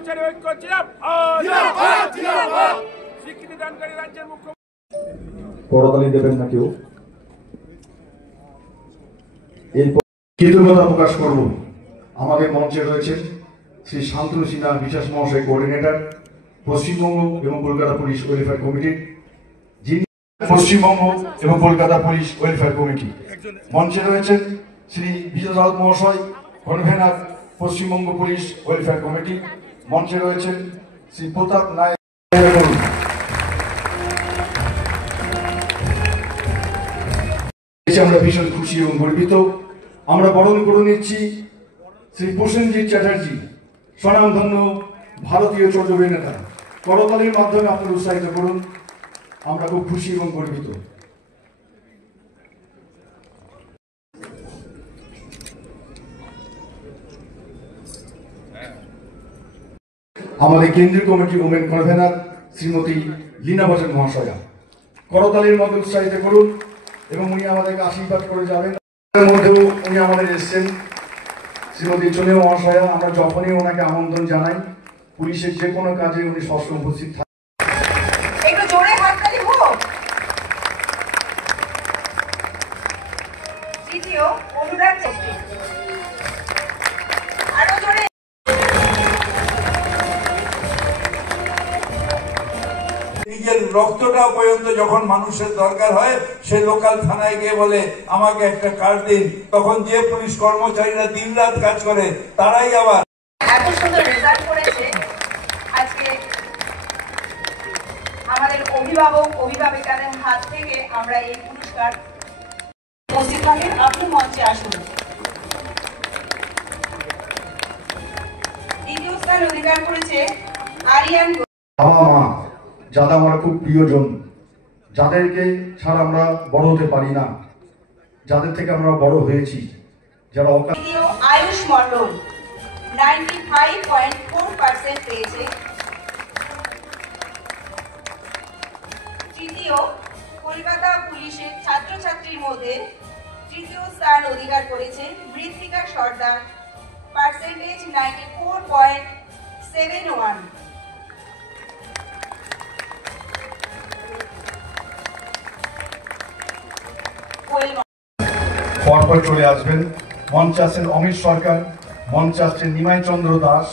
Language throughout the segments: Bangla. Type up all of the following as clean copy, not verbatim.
কর্মচারী ঐক্য স্বীকৃতি দানকারী রাজ্যের মুখ্যমন্ত্রী করতালি দেবেন না কেউ। এরপর কৃতজ্ঞতা প্রকাশ করব আমাদের মঞ্চে রয়েছেন শ্রী শান্তনু সিনহা বিশ্বাস মহাশয়, কোঅর্ডিনেটর পশ্চিমবঙ্গ এবং কলকাতা পুলিশ ওয়েলফেয়ার কমিটির, যিনি পশ্চিমবঙ্গ এবং কলকাতা পুলিশ ওয়েলফেয়ার কমিটি। মঞ্চে রয়েছেন শ্রী বিজয় রাউত মহাশয়, convener Paschimbanga police welfare committee. মঞ্চে রয়েছেন শ্রী প্রতাপ নায়ক। আমরা ভীষণ খুশি এবং গর্বিত। আমরা বরণ করে নিচ্ছি শ্রী প্রসেনজিৎ চ্যাটার্জি, স্বনামধন্য ভারতীয় চৌদ্দ নেতা। করতালির মাধ্যমে আপনারা উৎসাহিত করুন, আমরা খুব খুশি এবং গর্বিত। আমাদের কেন্দ্রীয় কমিটির ওমেন কনভেনার শ্রীমতী লীনা বচন মহাশয়া, করতালির মাধ্যমে উৎসাহিত করুন এবং উনি আমাদেরকে আশীর্বাদ করে যাবেন। এর মধ্যেও উনি আমাদের এসেছেন শ্রীমতী চলে মহাশয়া। আমরা যখনই ওনাকে আমন্ত্রণ জানাই, পুলিশের যে কোনো কাজে উনি সবসময় উপস্থিত থাকেন। একটু জোরে হাততালি হোক। তৃতীয় অনুরাগ চেষ্টি, আরো জোরে। নিজের রক্তটা পর্যন্ত যখন মানুষের দরকার হয়, সে লোকাল থানায় গিয়ে বলে আমাকে একটা কার্ড দিন। তখন যে পুলিশ কর্মচারীরা দিনরাত কাজ করে, তারাই আবার এত সুন্দর রেজাল্ট করেছে। আজকে আমাদের অভিভাবকের হাত থেকে আমরা এই পুরস্কার উপস্থিত থাকেন। আপনি মঞ্চে আসুন। দ্বিতীয় স্থান অধিকার করেছে আরিয়ান। বাবা মা যারা আমরা খুব প্রিয়জন, যাদেরকে ছাড়া আমরা বড় হতে পারি না, যাদের থেকে আমরা বড় হয়েছি, যারা আয়ুষ মন্ডল 95.4% পেয়েছে। তৃতীয় কলকাতা পুলিশের ছাত্রছাত্রীর মধ্যে তৃতীয় স্থান অধিকার করেছে মৃত্তিকা সর্দার, পার্সেন্টেজ 94.71। পরপর চলে আসবেন। মঞ্চে আসছেন অমিত সরকার, মঞ্চে আসছেন নিমাই চন্দ্র দাস,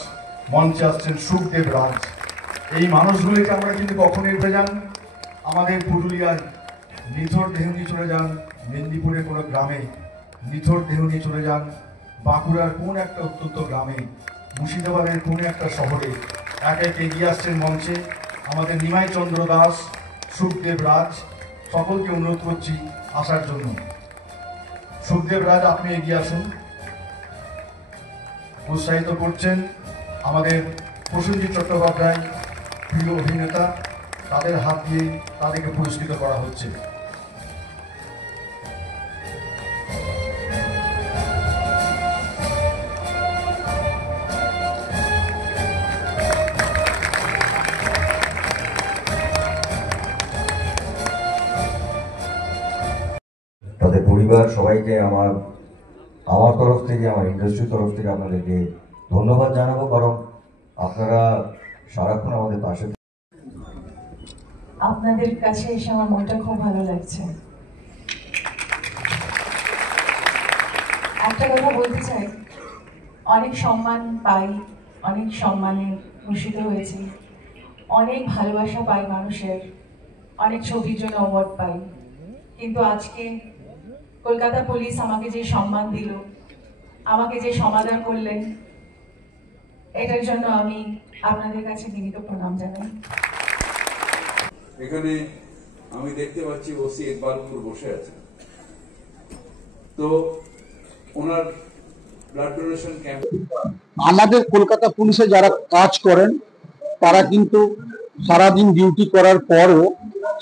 মঞ্চে আসছেন সুখদেব রাজ। এই মানুষগুলিকে আমরা কিন্তু কখনোই ভুলে যান। আমাদের পুরুলিয়ার নিথর দেহ নিয়ে চলে যান মেদিনীপুরের কোনো গ্রামে, নিথর দেহ নিয়ে চলে যান বাঁকুড়ার কোন একটা অত্যন্ত গ্রামে, মুর্শিদাবাদের কোন একটা শহরে। এক এক এগিয়ে আসছেন মঞ্চে আমাদের নিমাই চন্দ্র দাস, সুখদেব রাজ। সকলকে অনুরোধ করছি আসার জন্য। সুখদেব রাজ, আপনি এগিয়ে আসুন। উৎসাহিত করছেন আমাদের প্রসেনজিৎ চট্টোপাধ্যায়, প্রিয় অভিনেতা। তাদের হাত দিয়ে তাদেরকে পুরস্কৃত করা হচ্ছে। তাদের পরিবার সবাইকে আমার তরফ থেকে, আমার ইন্ডাস্ট্রির তরফ থেকে আপনাদেরকে ধন্যবাদ জানাবো, কারণ আপনারা সারাক্ষণ আমাদের পাশে। আপনাদের কাছে এসে আমার মনটা খুব ভালো লাগছে। একটা কথা বলতে চাই, অনেক সম্মান পাই, অনেক সম্মানে ভূষিত হয়েছি, অনেক ভালোবাসা পাই মানুষের, অনেক ছবির জন্য অ্যাওয়ার্ড পাই, কিন্তু আজকে কলকাতা পুলিশ আমাকে যে সম্মান দিল, আমাকে যে সমাদর করলেন, এটার জন্য আমি আপনাদের কাছে বিনীত প্রণাম জানাই। এখানে আমি দেখতে পাচ্ছি ওসি ইকবালপুর বসে আছে, তো ওনার ব্লাড ডোনেশন ক্যাম্প। আমাদের কলকাতা পুলিশে যারা কাজ করেন তারা কিন্তু সারাদিন ডিউটি করার পরও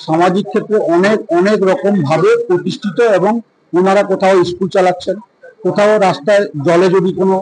সামাজিক ক্ষেত্রে অনেক অনেক রকম ভাবে প্রতিষ্ঠিত, এবং ওনারা কোথাও স্কুল চালাচ্ছেন, কোথাও রাস্তায় জলে যদি কোনো